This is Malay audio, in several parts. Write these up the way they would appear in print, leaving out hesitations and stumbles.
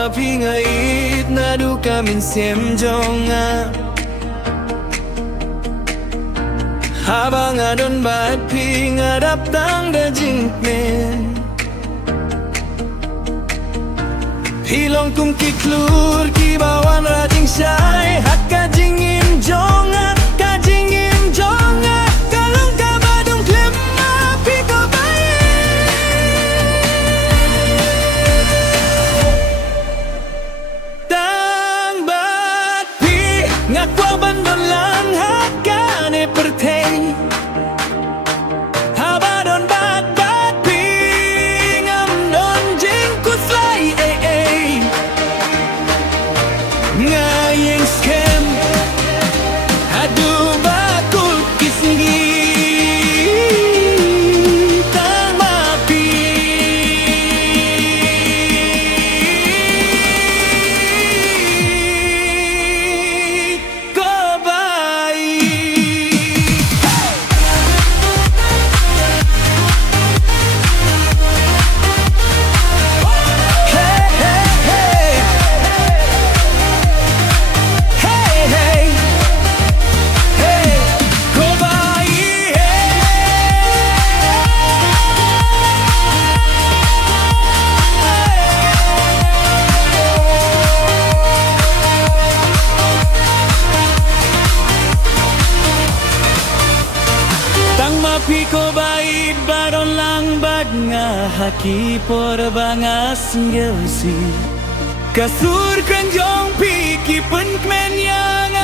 mapingait na du kamin semjonga habang adon bat pingadap tang da jingmen hilong kum kiklur kibawan rajing syai hak kajingim jonga kalung kabadung klem api ko tang bat pi ngakwa bandon lang hakane pertei habadon bat pi ngam don jing kuslai ngayeng skem adu bakul kisngi tang mapi ko bai Piko bait baron lang bad nga haki por bangas ngelsi kasur kanjong piki penkmen yang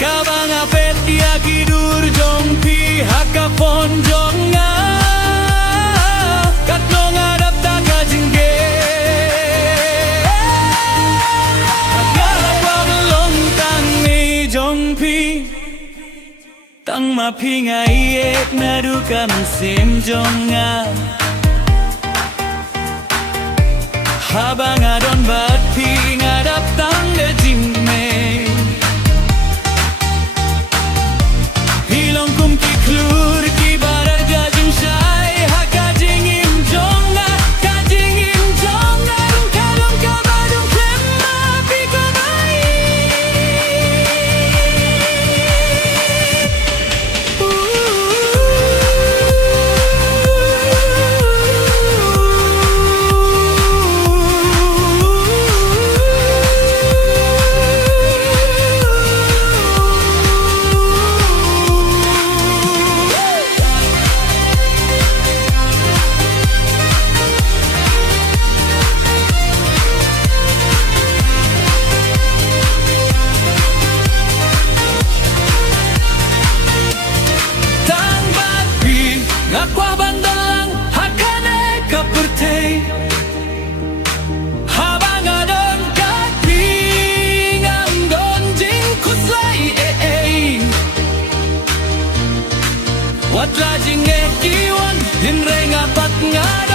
kabang apet yaki dur jong pi hakapon jonga katlong adap taka jengge agarap wablong tang ni jong pi tang mapingait na du kamin semjonga habang adon bat pingadap tang da jingmen hilong kum kiklur kibarat gajing syai hak kajingim jonga kalung kabadung klem api ko bai ngakwa bandalang hakane kapertei habang adon kati ngam don jing kuslai wat lajing kiwan hinre ngapat ngai